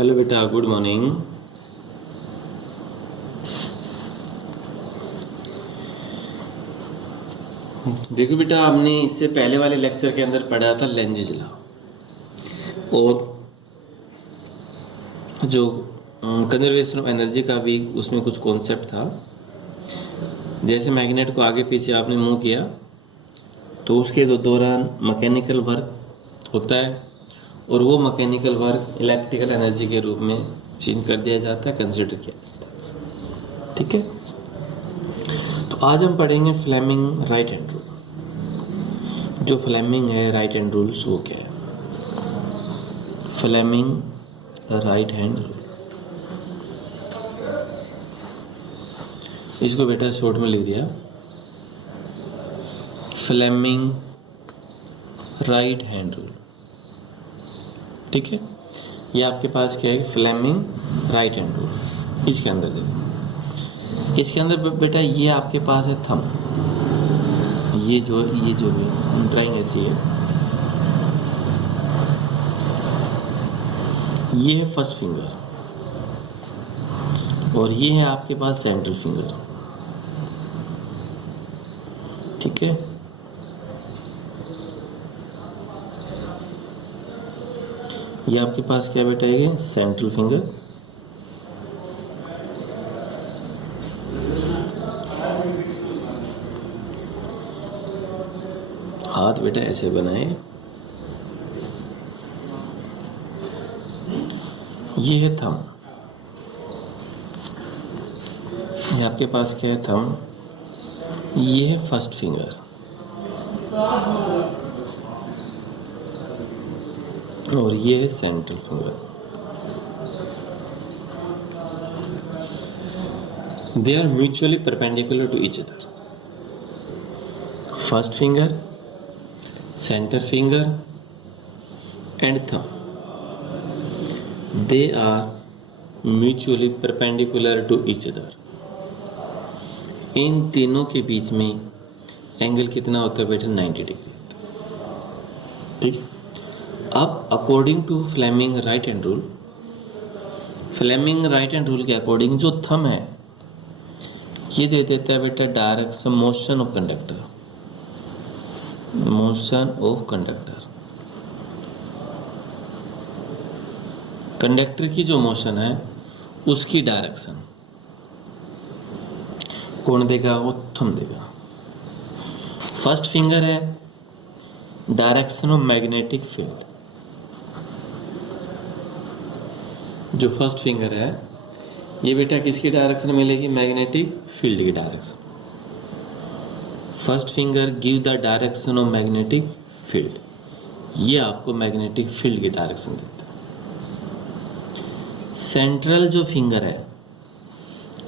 Hello बेटा, good morning. देखो बेटा, हमने इससे पहले वाले लेक्चर के अंदर पढ़ा था लेंजेज लॉ, और जो कंजर्वेशन ऑफ एनर्जी का भी उसमें कुछ कॉन्सेप्ट था। जैसे मैग्नेट को आगे पीछे आपने मूव किया तो उसके दौरान मैकेनिकल वर्क होता है, और वो मैकेनिकल वर्क इलेक्ट्रिकल एनर्जी के रूप में चेंज कर दिया जाता है, कंसिडर किया जाता है। ठीक है, तो आज हम पढ़ेंगे फ्लेमिंग राइट हैंड रूल। जो फ्लेमिंग है राइट हैंड रूल्स वो क्या है? फ्लेमिंग राइट हैंड रूल, इसको बेटा शॉर्ट में लिख दिया फ्लेमिंग राइट हैंड रूल। ठीक है, ये आपके पास क्या है? Fleming right hand rule. इसके अंदर देखो, इसके अंदर बेटा ये आपके पास है थंब, ये जो भी ड्राइंग ऐसी है, ये है फर्स्ट फिंगर, और ये है आपके पास सेंट्रल फिंगर। ठीक है, ये आपके पास क्या बेटा है? Central finger. हाथ बेटा ऐसे बनाए, ये है थंब, ये आपके पास क्या है? थंब। ये है फर्स्ट फिंगर, और ये है central finger. They are mutually perpendicular to each other. First finger, centre finger and thumb, they are mutually perpendicular to each other। इन तीनों के बीच में एंगल कितना होता है बेटा? 90 डिग्री। ठीक है, अब according to Fleming right hand rule, Fleming right hand rule के अकॉर्डिंग जो थंब है ये दे देता है बेटा direction motion of conductor, motion of conductor. Conductor की जो मोशन है उसकी डायरेक्शन कौन देगा? वो थंब देगा। फर्स्ट फिंगर है डायरेक्शन ऑफ मैग्नेटिक फील्ड। जो फर्स्ट फिंगर है ये बेटा किसकी डायरेक्शन मिलेगी? मैग्नेटिक फील्ड की direction. First finger give the direction of magnetic field, ये आपको मैग्नेटिक फील्ड की डायरेक्शन देता है। सेंट्रल जो फिंगर है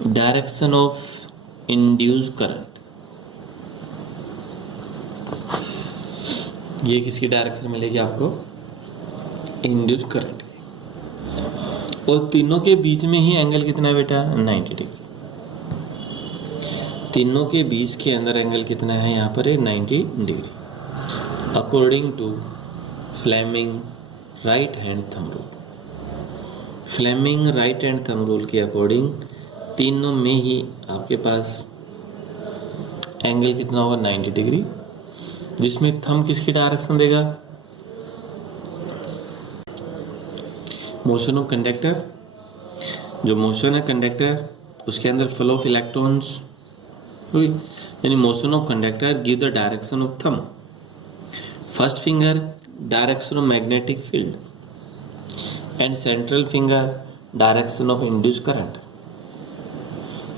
डायरेक्शन ऑफ इंड्यूस करंट, ये किसकी डायरेक्शन मिलेगी आपको? Induce current. और तीनों के बीच में ही एंगल कितना है बेटा? 90 डिग्री। तीनों के बीच के अंदर एंगल कितना है? यहाँ पर है 90 degree, according to Fleming right hand thumb rule. Fleming right hand thumb rule के अकॉर्डिंग तीनों में ही आपके पास एंगल कितना होगा? 90 डिग्री, जिसमें थंब किसकी डायरेक्शन देगा? Motion of conductor. जो मोशन है कंडक्टर उसके अंदर फ्लो ऑफ इलेक्ट्रॉन्स, यानी motion of conductor give the direction of thumb. First finger direction of magnetic field, and central finger direction of induced current।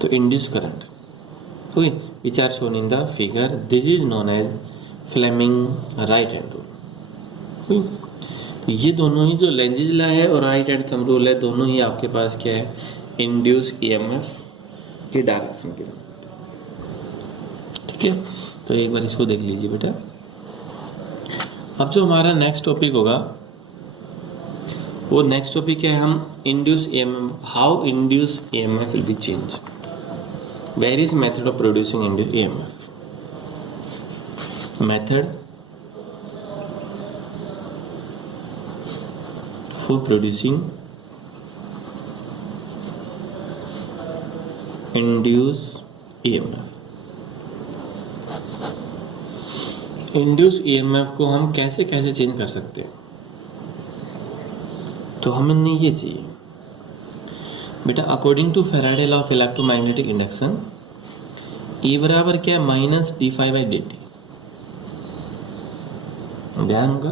तो induced current which are shown in the figure, this is known as Fleming right hand rule। तो ये दोनों ही जो lenses law है और right hand thumb rule है, दोनों ही आपके पास क्या है? इंड्यूस ईएमएफ की डायरेक्शन के। ठीक है, तो एक बार इसको देख लीजिए बेटा। अब जो हमारा नेक्स्ट टॉपिक होगा वो नेक्स्ट टॉपिक है हम induce EMF, how induce EMF will be change, various method of producing induce EMF. Method for producing induce EMF. Induce EMF को हम कैसे कैसे चेंज कर सकते हैं, तो हमें ये चाहिए बेटा, according to Faraday law of electromagnetic induction, E बराबर क्या है, minus D phi by D T. ध्यान होगा,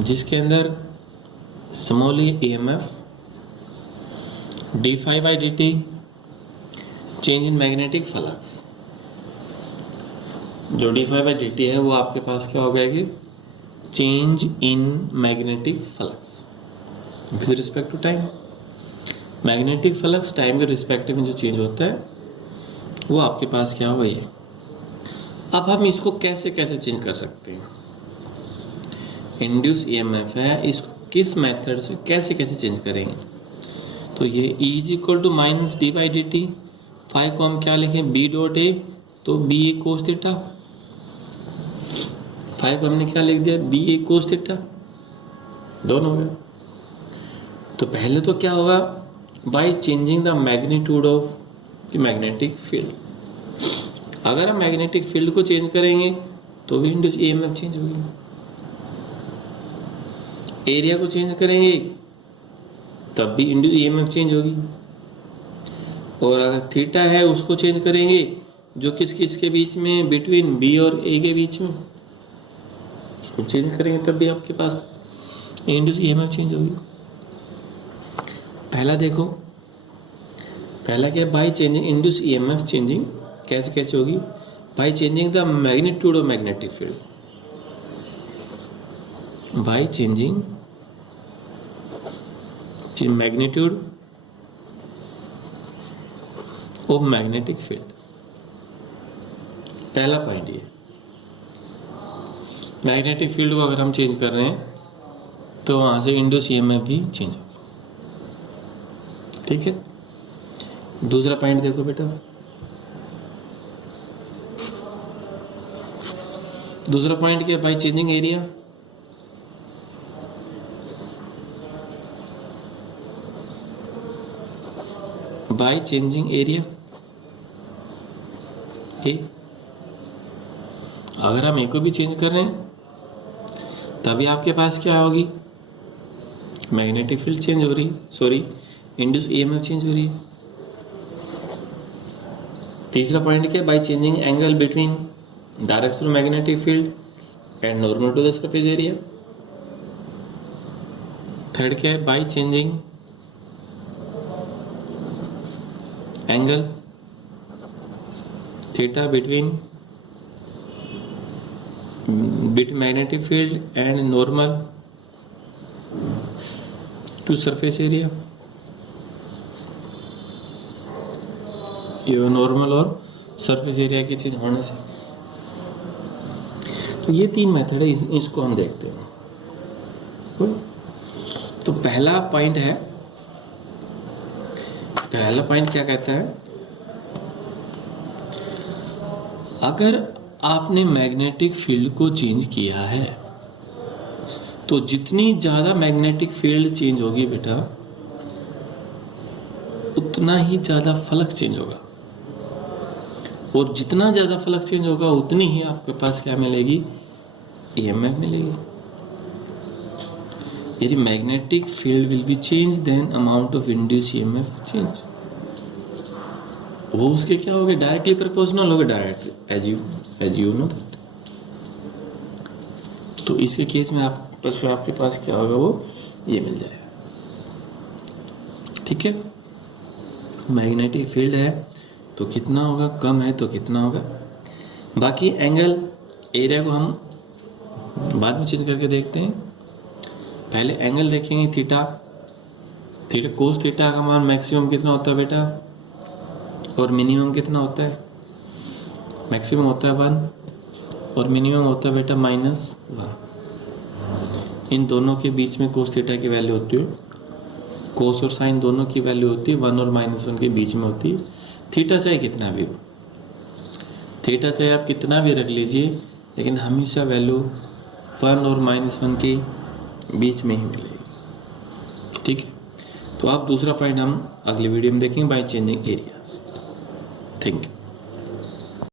जिसके अंदर small E M F D phi by D T, change in magnetic flux. जो D phi by D T है वो आपके पास क्या हो गया कि change in magnetic flux with respect to time. Magnetic flux time के रिस्पेक्टिव में जो चेंज होता है वो आपके पास क्या होगा ये। अब हम इसको कैसे कैसे चेंज कर सकते हैं, इंड्यूस ईएमएफ है, इसको किस मेथड से कैसे कैसे चेंज करेंगे। तो ये E is equal to minus d by D t, phi को हम क्या लिखें, बी डॉट ए, तो B A cos theta. Phi को हमने क्या लिख दिया, बी ए कोस थीटा, दोनों हो गए। तो पहले तो क्या होगा, by changing the magnitude of the magnetic field. अगर हम मैग्नेटिक फील्ड को चेंज करेंगे तो भी इंड्यूस ईएमएफ चेंज होगी। एरिया को चेंज करेंगे तब भी इंड्यूस ईएमएफ चेंज होगी। और अगर थीटा है उसको चेंज करेंगे, जो किस किस के बीच में, बिटवीन बी और ए के बीच में, उसको चेंज करेंगे तब भी आपके पास इंड्यूस ईएमएफ चेंज होगी। पहला देखो, पहला क्या है, by changing induce EMF changing कैसे कैसे होगी, by changing the magnitude of magnetic field. By changing magnitude of magnetic field, पहला पॉइंट ये। मैग्नेटिक फील्ड को अगर हम चेंज कर रहे हैं तो वहां से इंड्यूस ईएमएफ भी चेंज होगा। ठीक है, दूसरा पॉइंट देखो बेटा, दूसरा पॉइंट क्या, by changing area. By changing area A, अगर हम ए को भी चेंज कर रहे हैं तभी आपके पास क्या होगी, मैग्नेटिक फील्ड चेंज हो रही, सॉरी इंड्यूस ईएमएफ चेंज हो रही है। तीसरा पॉइंट क्या, by changing angle between direction of magnetic field and normal to the surface area. Third क्या है, by changing angle theta between magnetic field and normal to surface area. ये normal और surface area की चीज होने से, तो ये तीन मेथड है, इसको हम देखते हैं। तो पहला पॉइंट है, पहला पॉइंट क्या कहता है, अगर आपने मैग्नेटिक फील्ड को चेंज किया है तो जितनी ज्यादा मैग्नेटिक फील्ड चेंज होगी बेटा, उतना ही ज्यादा फ्लक्स चेंज होगा, और जितना ज्यादा फ्लक्स चेंज होगा उतनी ही आपके पास क्या मिलेगी, ईएमएफ मिलेगी। यदि magnetic field will be change then amount of induce EMF change, वो उसके क्या होगा, डायरेक्टली प्रोपोर्शनल होगा, डायरेक्ट एज यू नो। तो इसके केस में आपके पास क्या होगा, वो ये मिल जाएगा। ठीक है, मैग्नेटिक फील्ड है तो कितना होगा, कम है तो कितना होगा। बाकी एंगल एरिया को हम बाद में चेंज करके देखते हैं, पहले एंगल देखेंगे। थीटा कोस थीटा का मान मैक्सिमम कितना होता है बेटा, और मिनिमम कितना होता है, मैक्सिमम होता है 1 और मिनिमम होता है बेटा -1। इन दोनों के बीच में कोस थीटा की वैल्यू होती है, कोस और साइन दोनों की वैल्यू होती है 1 और -1 के बीच में होती है। थीटा चाहे कितना भी हो, थीटा चाहे आप कितना भी रख लीजिए, लेकिन हमेशा वैल्यू 1 और -1 के बीच में ही मिलेगी। ठीक है, तो आप दूसरा पॉइंट हम अगले वीडियो में देखेंगे by changing areas. Thank you.